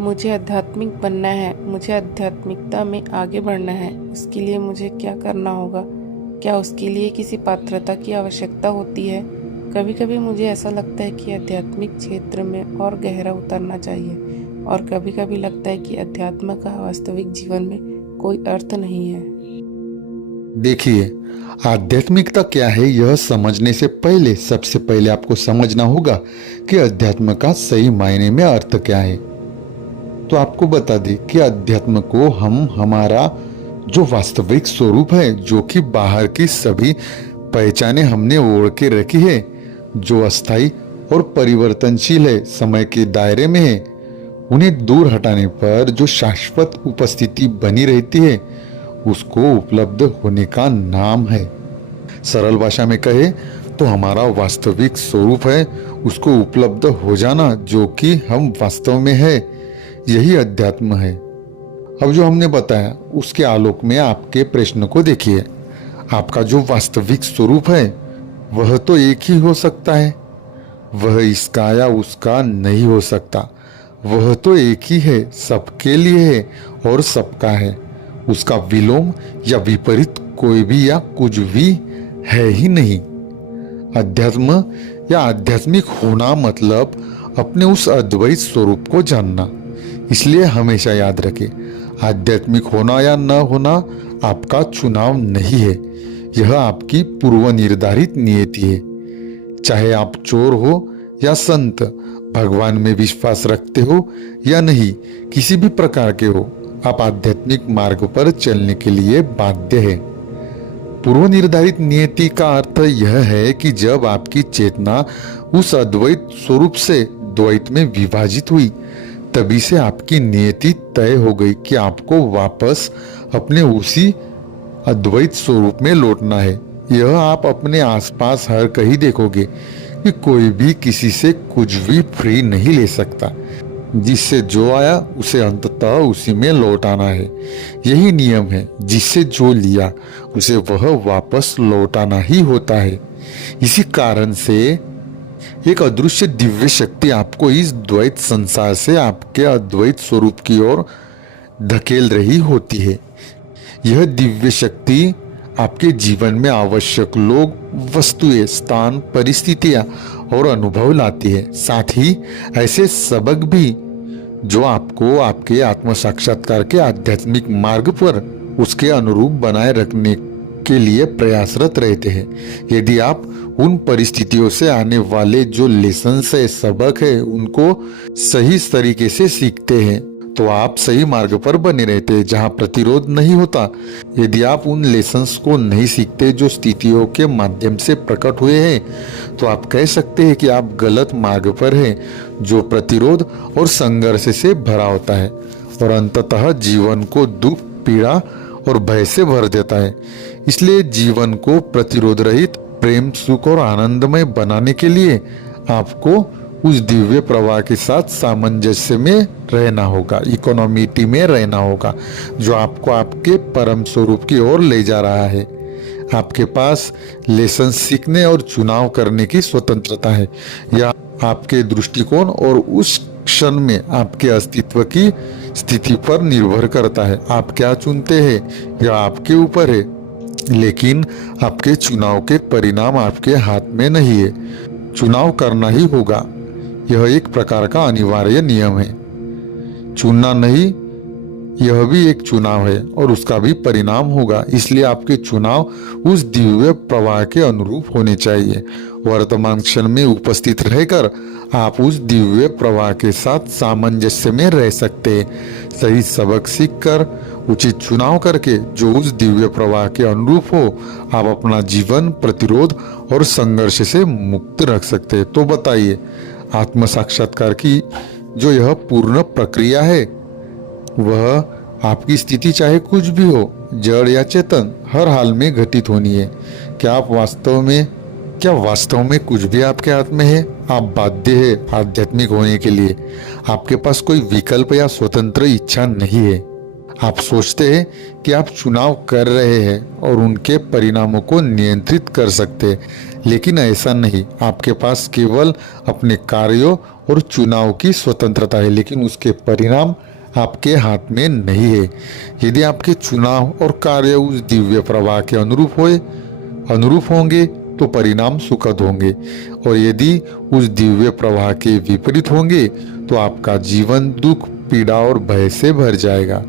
मुझे आध्यात्मिक बनना है, मुझे आध्यात्मिकता में आगे बढ़ना है। उसके लिए मुझे क्या करना होगा? क्या उसके लिए किसी पात्रता की आवश्यकता होती है? कभी कभी मुझे ऐसा लगता है कि आध्यात्मिक क्षेत्र में और गहरा उतरना चाहिए, और कभी कभी लगता है कि अध्यात्म का वास्तविक जीवन में कोई अर्थ नहीं है। देखिए, आध्यात्मिकता क्या है यह समझने से पहले सबसे पहले आपको समझना होगा कि अध्यात्म का सही मायने में अर्थ क्या है। तो आपको बता दें कि अध्यात्म को हम हमारा जो वास्तविक स्वरूप है, जो कि बाहर की सभी पहचाने हमने ओढ़ के रखी है, जो अस्थाई और परिवर्तनशील है, समय के दायरे में है, उन्हें दूर हटाने पर जो शाश्वत उपस्थिति बनी रहती है, उसको उपलब्ध होने का नाम है। सरल भाषा में कहे तो हमारा वास्तविक स्वरूप है उसको उपलब्ध हो जाना, जो कि हम वास्तव में है, यही अध्यात्म है। अब जो हमने बताया उसके आलोक में आपके प्रश्न को देखिए। आपका जो वास्तविक स्वरूप है वह तो एक ही हो सकता है, वह इसका या उसका नहीं हो सकता। वह तो एक ही है, सबके लिए है और सबका है। उसका विलोम या विपरीत कोई भी या कुछ भी है ही नहीं। अध्यात्म या आध्यात्मिक होना मतलब अपने उस अद्वैत स्वरूप को जानना। इसलिए हमेशा याद रखें, आध्यात्मिक होना या न होना आपका चुनाव नहीं है, यह आपकी पूर्व निर्धारित नियति है। चाहे आप चोर हो या संत, भगवान में विश्वास रखते हो या नहीं, किसी भी प्रकार के हो, आप आध्यात्मिक मार्ग पर चलने के लिए बाध्य है। पूर्व निर्धारित नियति का अर्थ यह है कि जब आपकी चेतना उस अद्वैत स्वरूप से द्वैत में विभाजित हुई, तभी से आपकी नियति तय हो गई कि आपको वापस अपने उसी अद्वैत स्वरूप में लौटना है। यह आप अपने आसपास हर कहीं देखोगे कि कोई भी किसी से कुछ भी फ्री नहीं ले सकता। जिससे जो आया उसे अंततः उसी में लौट आना है। यही नियम है, जिससे जो लिया उसे वह वापस लौटाना ही होता है। इसी कारण से एक अदृश्य दिव्य शक्ति आपको इस द्वैत संसार से आपके अद्वैत स्वरूप की ओर धकेल रही होती है। यह दिव्य शक्ति आपके जीवन में आवश्यक लोग, वस्तुएं, स्थान, परिस्थितियां और अनुभव लाती है। साथ ही ऐसे सबक भी जो आपको आपके आत्म साक्षात्कार के आध्यात्मिक मार्ग पर उसके अनुरूप बनाए रखने के लिए प्रयासरत रहते हैं। यदि आप उन परिस्थितियों से आने वाले जो लेसन है, सबक है, उनको सही तरीके से सीखते हैं, तो आप सही मार्ग पर बने रहते हैं जहां प्रतिरोध नहीं होता। यदि आप उन लेसन्स को नहीं सीखते जो स्थितियों के माध्यम से प्रकट हुए हैं, तो आप कह सकते हैं कि आप गलत मार्ग पर हैं, जो प्रतिरोध और संघर्ष से भरा होता है और अंततः जीवन को दुख, पीड़ा और भय से भर देता है। इसलिए जीवन को प्रतिरोध रहित, प्रेम, सुख और आनंदमय बनाने के लिए आपको उस दिव्य प्रवाह के साथ सामंजस्य में रहना होगा, इकोनॉमिटी में रहना होगा, जो आपको आपके परम स्वरूप की ओर ले जा रहा है। आपके पास लेसन सीखने और चुनाव करने की स्वतंत्रता है। यह आपके दृष्टिकोण और उस क्षण में आपके अस्तित्व की स्थिति पर निर्भर करता है। आप क्या चुनते हैं यह आपके ऊपर है, लेकिन आपके चुनाव के परिणाम आपके हाथ में नहीं है। चुनाव करना ही होगा, यह एक प्रकार का अनिवार्य नियम है। चुनना नहीं, यह भी एक चुनाव है और उसका भी परिणाम होगा। इसलिए आपके चुनाव उस दिव्य प्रवाह के अनुरूप होने चाहिए। वर्तमान क्षण में उपस्थित रहकर आप उस दिव्य प्रवाह के साथ सामंजस्य में रह सकते हैं। सही सबक सीखकर, उचित चुनाव करके जो उस दिव्य प्रवाह के अनुरूप हो, आप अपना जीवन प्रतिरोध और संघर्ष से मुक्त रख सकते हैं। तो बताइए, आत्म साक्षात्कार की जो यह पूर्ण प्रक्रिया है, वह आपकी स्थिति चाहे कुछ भी हो, जड़ या चेतन, हर हाल में घटित होनी है। क्या वास्तव में कुछ भी आपके हाथ में है? आप बाध्य है आध्यात्मिक होने के लिए। आपके पास कोई विकल्प या स्वतंत्र इच्छा नहीं है। आप सोचते हैं कि आप चुनाव कर रहे हैं और उनके परिणामों को नियंत्रित कर सकते हैं, लेकिन ऐसा नहीं, आपके पास केवल अपने कार्यों और चुनाव की स्वतंत्रता है, लेकिन उसके परिणाम आपके हाथ में नहीं है। यदि आपके चुनाव और कार्य उस दिव्य प्रवाह के अनुरूप होंगे तो परिणाम सुखद होंगे, और यदि उस दिव्य प्रवाह के विपरीत होंगे तो आपका जीवन दुख, पीड़ा और भय से भर जाएगा।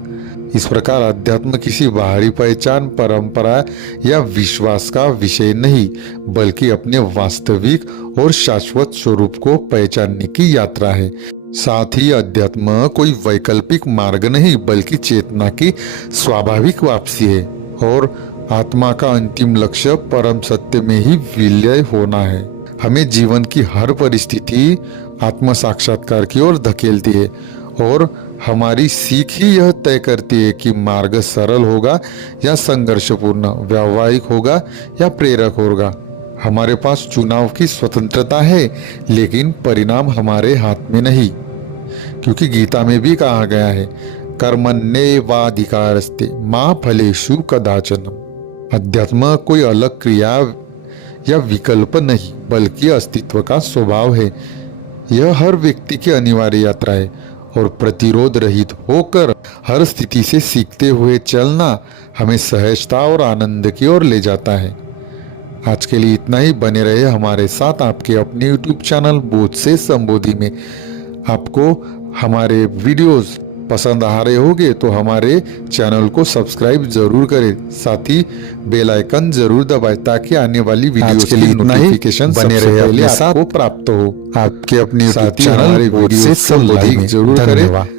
इस प्रकार अध्यात्म किसी बाहरी पहचान, परंपरा या विश्वास का विषय नहीं, बल्कि अपने वास्तविक और शाश्वत स्वरूप को पहचानने की यात्रा है। साथ ही अध्यात्म कोई वैकल्पिक मार्ग नहीं, बल्कि चेतना की स्वाभाविक वापसी है, और आत्मा का अंतिम लक्ष्य परम सत्य में ही विलय होना है। हमें जीवन की हर परिस्थिति आत्म साक्षात्कार की ओर धकेलती है, और हमारी सीख ही यह तय करती है कि मार्ग सरल होगा या संघर्षपूर्ण, व्यावहारिक होगा या प्रेरक होगा। हमारे पास चुनाव की स्वतंत्रता है, लेकिन परिणाम हमारे हाथ में नहीं, क्योंकि गीता में भी कहा गया है, कर्मण्येवाधिकारस्ते मा फलेषु कदाचन। अध्यात्म कोई अलग क्रिया या विकल्प नहीं, बल्कि अस्तित्व का स्वभाव है। यह हर व्यक्ति की अनिवार्य यात्रा है, और प्रतिरोध रहित होकर हर स्थिति से सीखते हुए चलना हमें सहजता और आनंद की ओर ले जाता है। आज के लिए इतना ही। बने रहे हमारे साथ आपके अपने YouTube चैनल बोध से संबोधि में। आपको हमारे वीडियोस पसंद आ रहे होंगे तो हमारे चैनल को सब्सक्राइब जरूर करें, साथ ही बेल आइकन जरूर दबाएं, ताकि आने वाली वीडियोस की नोटिफिकेशन बने रहे आपको प्राप्त हो। आपके अपने YouTube चैनल बोध से संबोधि जरूर करें।